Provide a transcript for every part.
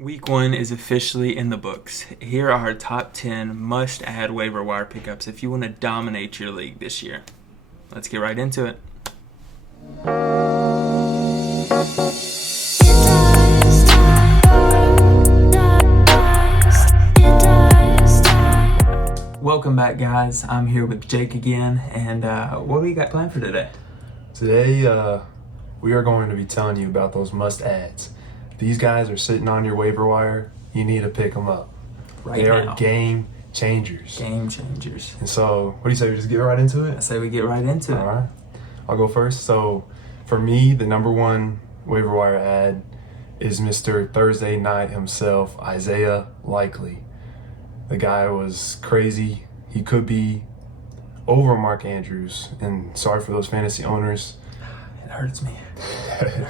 Week 1 is officially in the books. Here are our top 10 must-add waiver wire pickups if you want to dominate your league this year. Let's get right into it. Welcome back, guys. I'm here with Jake again, and what do we got planned for today? Today, we are going to be telling you about those must-adds. These guys are sitting on your waiver wire. You need to pick them up. Right they now. Are game changers. Game changers. And so, what do you say? We just get right into it? I say we get right into it. All right. I'll go first. So, for me, the number one waiver wire ad is Mr. Thursday Night himself, Isaiah Likely. The guy was crazy. He could be over Mark Andrews. And sorry for those fantasy owners. It hurts me.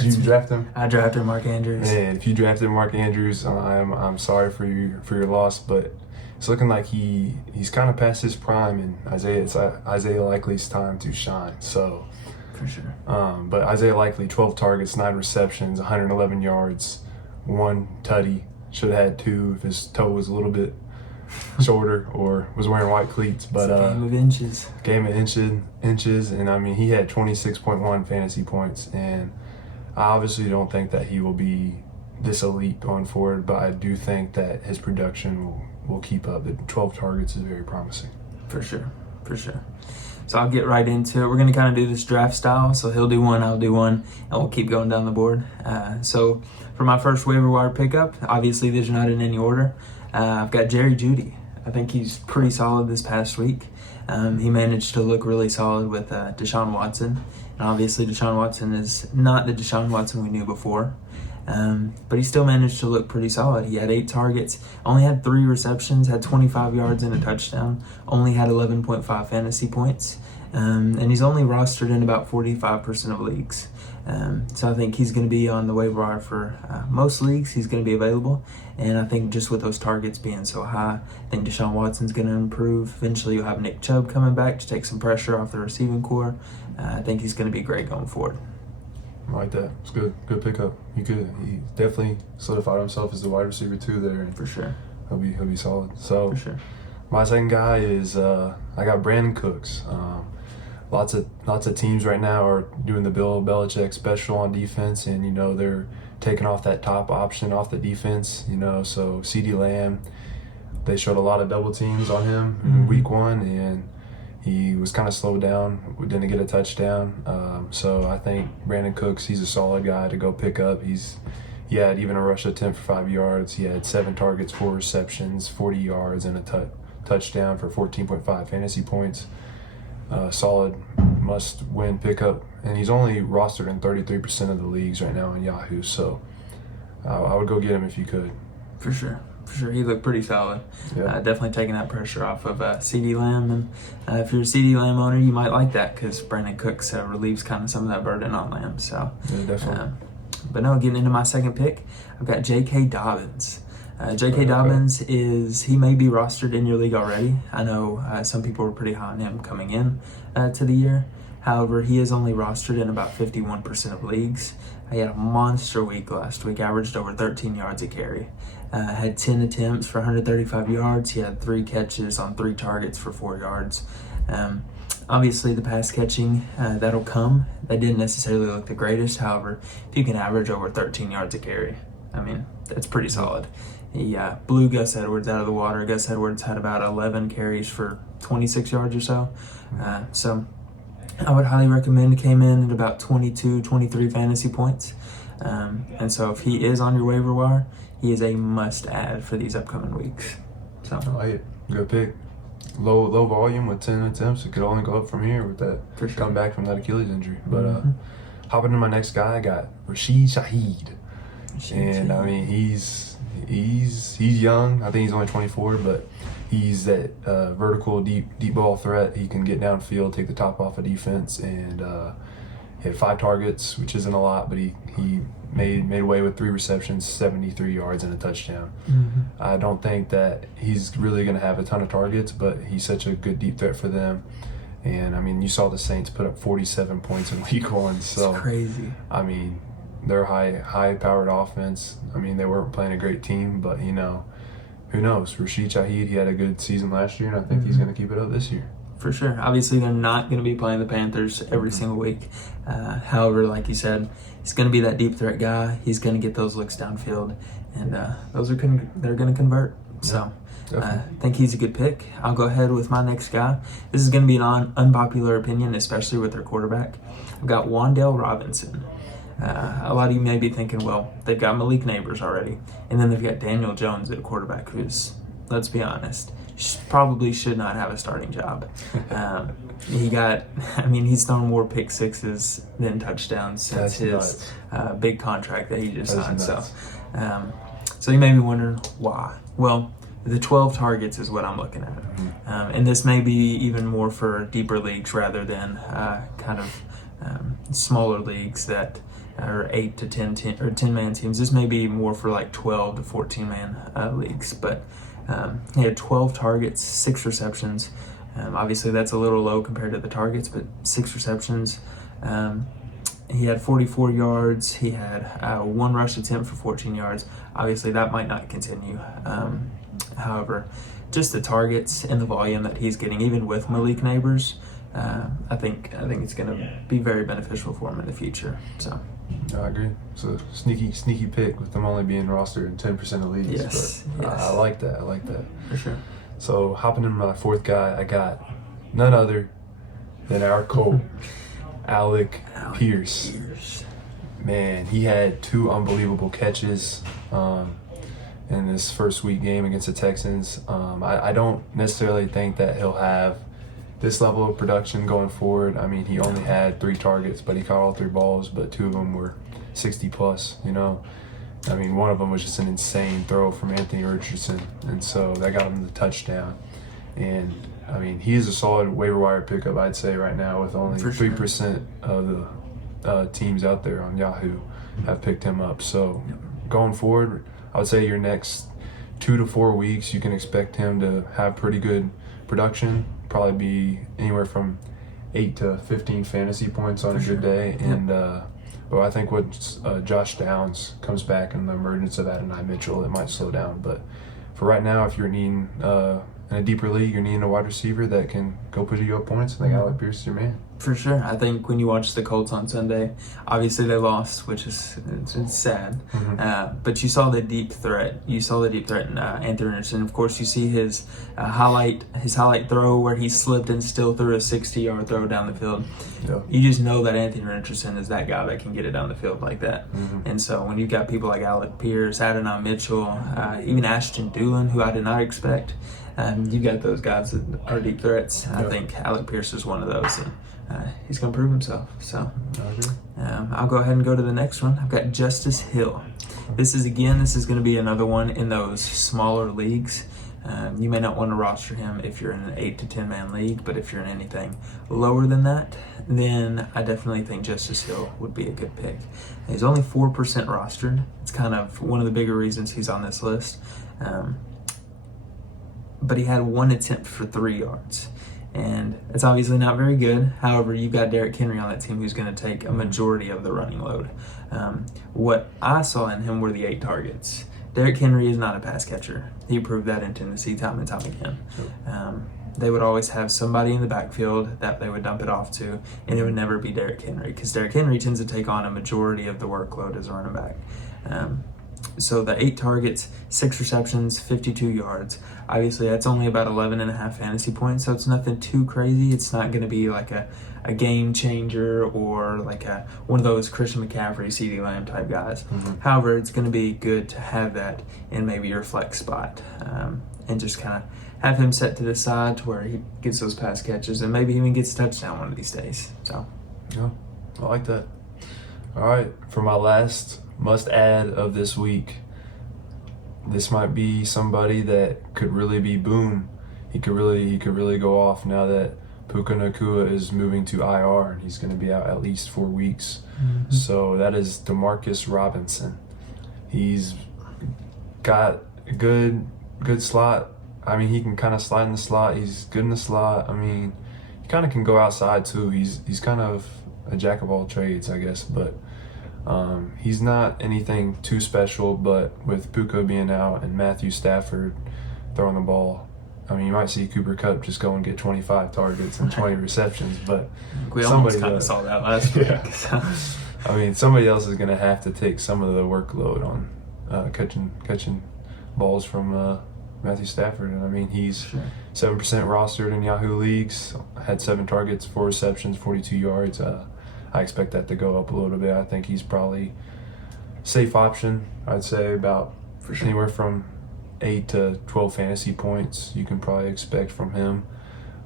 Did you draft him? I drafted Mark Andrews. And if you drafted Mark Andrews, I'm sorry for your loss, but it's looking like he's kind of past his prime, and it's Isaiah Likely's time to shine. So for sure. But Isaiah Likely, 12 targets, 9 receptions, 111 yards, 1 tutty. Should have had 2 if his toe was a little bit shorter or was wearing white cleats. But it's a game of inches. Game of inches, and I mean he had 26.1 fantasy points, and I obviously don't think that he will be this elite going forward, but I do think that his production will keep up. The 12 targets is very promising. For sure. So I'll get right into it. We're going to kind of do this draft style. So he'll do one, I'll do one, and we'll keep going down the board. So for my first waiver wire pickup, obviously these are not in any order. I've got Jerry Jeudy. I think he's pretty solid this past week. He managed to look really solid with Deshaun Watson. And obviously Deshaun Watson is not the Deshaun Watson we knew before. But he still managed to look pretty solid. He had 8 targets, only had 3 receptions, had 25 yards and a touchdown, only had 11.5 fantasy points. And he's only rostered in about 45% of leagues. So I think he's going to be on the waiver wire for most leagues. He's going to be available. And I think just with those targets being so high, I think Deshaun Watson's going to improve. Eventually you'll have Nick Chubb coming back to take some pressure off the receiving core. I think he's going to be great going forward. I like that. It's good pickup. He definitely solidified himself as the wide receiver too there. And for sure. He'll be solid. So for sure. My second guy is I got Brandon Cooks. Lots of teams right now are doing the Bill Belichick special on defense, and they're taking off that top option off the defense. So CeeDee Lamb, they showed a lot of double teams on him in week 1, and he was kind of slowed down. We didn't get a touchdown. So I think Brandon Cooks, he's a solid guy to go pick up. He had even a rush attempt for 5 yards. He had 7 targets, 4 receptions, 40 yards, and a touchdown for 14.5 fantasy points. Solid must-win pickup. And he's only rostered in 33% of the leagues right now in Yahoo. So I would go get him if you could. For sure. He looked pretty solid. Yeah. Definitely taking that pressure off of CeeDee Lamb. And if you're a CeeDee Lamb owner, you might like that because Brandon Cooks relieves kind of some of that burden on Lamb. So, yeah, definitely. But no, getting into my second pick, I've got J.K. Dobbins. J.K. Dobbins he may be rostered in your league already. I know some people were pretty high on him coming in to the year. However, he is only rostered in about 51% of leagues. He had a monster week last week, averaged over 13 yards a carry. Had 10 attempts for 135 yards. He had 3 catches on 3 targets for 4 yards. Obviously, the pass catching, that'll come. That didn't necessarily look the greatest. However, if you can average over 13 yards a carry, I mean, that's pretty solid. He blew Gus Edwards out of the water. Gus Edwards had about 11 carries for 26 yards or so. So I would highly recommend. Came in at about 22, 23 fantasy points. And so if he is on your waiver wire, he is a must-add for these upcoming weeks. So I like it. Good pick. Low volume with 10 attempts. It could only go up from here with that come back from that Achilles injury. But hopping to my next guy, I got Rashid Shaheed. And I mean he's young. I think he's only 24, but he's that vertical deep ball threat. He can get downfield, take the top off of defense, and he had 5 targets, which isn't a lot, but he made away with 3 receptions, 73 yards, and a touchdown. I don't think that he's really going to have a ton of targets, but he's such a good deep threat for them. And I mean, you saw the Saints put up 47 points in week 1, so it's crazy. I mean, their high-powered offense. I mean, they weren't playing a great team, but, you know, who knows? Rashid Shaheed, he had a good season last year, and I think he's going to keep it up this year. For sure. Obviously, they're not going to be playing the Panthers every single week. However, like you said, he's going to be that deep threat guy. He's going to get those looks downfield, and they're going to convert. So I think he's a good pick. I'll go ahead with my next guy. This is going to be an unpopular opinion, especially with their quarterback. I've got Wan'Dale Robinson. A lot of you may be thinking, well, they've got Malik Neighbors already, and then they've got Daniel Jones at quarterback, who's, let's be honest, probably should not have a starting job. He's thrown more pick sixes than touchdowns since his big contract that he just signed. So you may be wondering why. Well, the 12 targets is what I'm looking at. And this may be even more for deeper leagues rather than smaller leagues that are 8 to 10 man teams. This may be more for like 12 to 14 man leagues, but he had 12 targets, 6 receptions. Obviously, that's a little low compared to the targets, but 6 receptions. He had 44 yards. He had 1 rush attempt for 14 yards. Obviously, that might not continue. However, just the targets and the volume that he's getting, even with Malik Neighbors, I think it's going to be very beneficial for him in the future. So. I agree. It's a sneaky pick with them only being rostered in 10% of leagues. Yes. I like that. For sure. So hopping into my fourth guy, I got none other than our Colt, Alec Pierce. Man, he had 2 unbelievable catches in this first week game against the Texans. I don't necessarily think that he'll have this level of production going forward. I mean, he only had 3 targets, but he caught all 3 balls, but 2 of them were 60 plus, you know. I mean, one of them was just an insane throw from Anthony Richardson, and so that got him the touchdown. And, I mean, he is a solid waiver wire pickup, I'd say, right now, with only 3% of the teams out there on Yahoo have picked him up. So going forward, I would say your next 2 to 4 weeks, you can expect him to have pretty good production. Probably be anywhere from 8 to 15 fantasy points on a good day. And but I think once Josh Downs comes back and the emergence of Adonai Mitchell, it might slow down. But for right now, if you're needing in a deeper league, you're needing a wide receiver that can go put you up points, I think Alec Pierce is your man. For sure. I think when you watch the Colts on Sunday, obviously they lost, which is it's sad. But you saw the deep threat. You saw the deep threat in Anthony Richardson. Of course, you see his highlight throw where he slipped and still threw a 60-yard throw down the field. Yep. You just know that Anthony Richardson is that guy that can get it down the field like that. And so when you've got people like Alec Pierce, Adonai Mitchell, even Ashton Doolin, who I did not expect, you got those guys that are deep threats. I think Alec Pierce is one of those. He's going to prove himself. So I'll go ahead and go to the next one. I've got Justice Hill. This is going to be another one in those smaller leagues. You may not want to roster him if you're in an 8 to 10 man league, but if you're in anything lower than that, then I definitely think Justice Hill would be a good pick. He's only 4% rostered. It's kind of one of the bigger reasons he's on this list. But he had 1 attempt for 3 yards. And it's obviously not very good. However, you've got Derrick Henry on that team who's going to take a majority of the running load. What I saw in him were the 8 targets. Derrick Henry is not a pass catcher. He proved that in Tennessee time and time again. They would always have somebody in the backfield that they would dump it off to, and it would never be Derrick Henry because Derrick Henry tends to take on a majority of the workload as a running back. So the 8 targets, 6 receptions, 52 yards. Obviously, that's only about 11.5 fantasy points, so it's nothing too crazy. It's not going to be like a game changer or like one of those Christian McCaffrey, CeeDee Lamb type guys. However, it's going to be good to have that in maybe your flex spot and just kind of have him set to the side to where he gets those pass catches and maybe even gets a touchdown one of these days. So, yeah, I like that. All right, for my last must add of this week, this might be somebody that could really be boom. He could really go off now that Puka Nacua is moving to IR and he's going to be out at least 4 weeks. So that is Demarcus Robinson. He's got a good slot. I mean, he can kind of slide in the slot. He's good in the slot. I mean, he kind of can go outside too. He's kind of a jack of all trades, I guess. But He's not anything too special, but with Puka being out and Matthew Stafford throwing the ball, I mean, you might see Cooper Kupp just go and get 25 targets and 20 receptions, but We almost kind of saw that last week. Yeah. So. I mean, somebody else is going to have to take some of the workload on catching balls from Matthew Stafford. And I mean, he's 7% rostered in Yahoo leagues, had 7 targets, 4 receptions, 42 yards. I expect that to go up a little bit. I think he's probably safe option. I'd say about anywhere from 8 to 12 fantasy points you can probably expect from him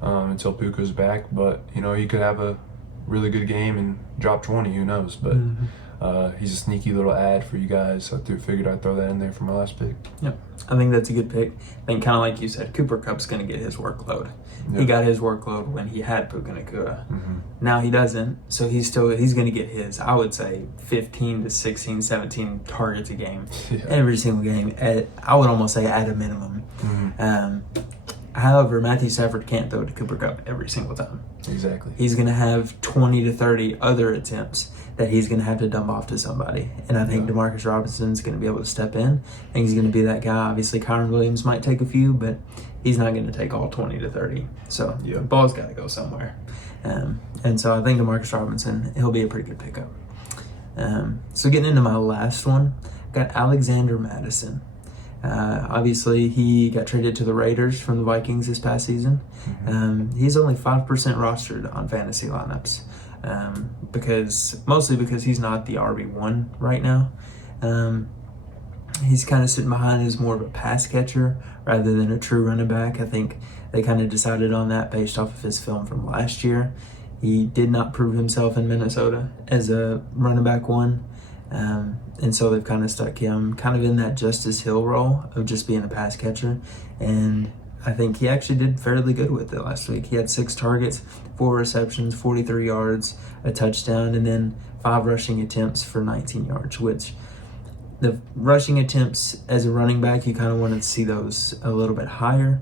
until Puka's back. But, you know, he could have a really good game and drop 20, who knows. But he's a sneaky little ad for you guys. So I figured I'd throw that in there for my last pick. Yep, I think that's a good pick. I think kind of like you said, Cooper Kupp's going to get his workload. Yep. He got his workload when he had Puka Nacua. Now he doesn't, so he's going to get his, I would say, 15 to 16, 17 targets a game. Every single game. I would almost say at a minimum. However, Matthew Stafford can't throw to Cooper Kupp every single time. Exactly. He's going to have 20 to 30 other attempts that he's going to have to dump off to somebody. And I think Demarcus Robinson's going to be able to step in. I think he's going to be that guy. Obviously, Kyron Williams might take a few, but he's not going to take all 20 to 30. So the ball's got to go somewhere. And so I think Demarcus Robinson, he'll be a pretty good pickup. So getting into my last one, got Alexander Madison. Obviously, he got traded to the Raiders from the Vikings this past season. He's only 5% rostered on fantasy lineups, mostly because he's not the RB1 right now. He's kind of sitting behind as more of a pass catcher rather than a true running back. I think they kind of decided on that based off of his film from last year. He did not prove himself in Minnesota as a running back one. And so they've kind of stuck him kind of in that Justice Hill role of just being a pass catcher. And I think he actually did fairly good with it last week. He had 6 targets, 4 receptions, 43 yards, a touchdown, and then 5 rushing attempts for 19 yards, which the rushing attempts as a running back, you kind of wanted to see those a little bit higher.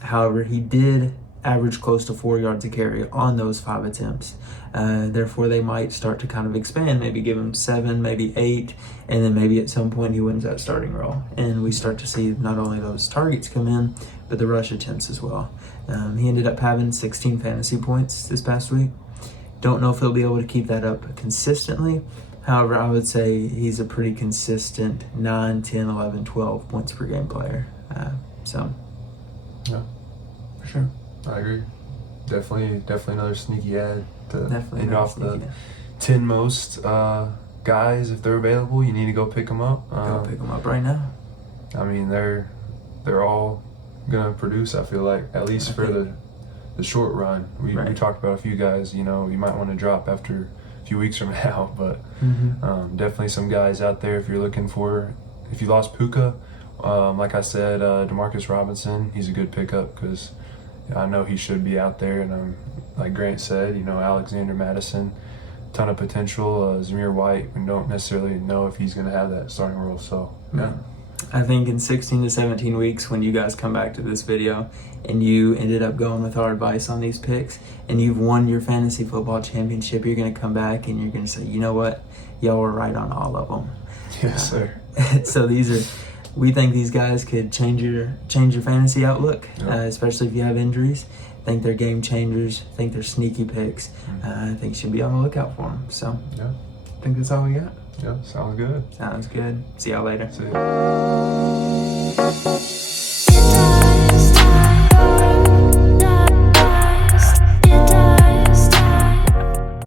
However, he did average close to 4 yards a carry on those 5 attempts. Therefore, they might start to kind of expand, maybe give him 7, maybe 8, and then maybe at some point he wins that starting role. And we start to see not only those targets come in, but the rush attempts as well. He ended up having 16 fantasy points this past week. Don't know if he'll be able to keep that up consistently. However, I would say he's a pretty consistent 9, 10, 11, 12 points per game player. Yeah, for sure. I agree. Definitely another sneaky ad to end off the 10 most guys. If they're available, you need to go pick them up. Go pick them up right now. I mean, they're all gonna produce. I feel like at least for the short run. We talked about a few guys. You know, you might want to drop after a few weeks from now, but definitely some guys out there if you're looking for. If you lost Puka, like I said, Demarcus Robinson, he's a good pickup because I know he should be out there. And like Grant said, you know, Alexander Madison, ton of potential. Zamir White, we don't necessarily know if he's going to have that starting role. So, yeah. I think in 16 to 17 weeks, when you guys come back to this video and you ended up going with our advice on these picks and you've won your fantasy football championship, you're going to come back and you're going to say, you know what? Y'all were right on all of them. Yes, sir. So we think these guys could change your fantasy outlook, especially if you have injuries. I think they're game changers. I think they're sneaky picks. I think you should be on the lookout for them. So I think that's all we got. Yeah, sounds good. Sounds good. See y'all later. See ya.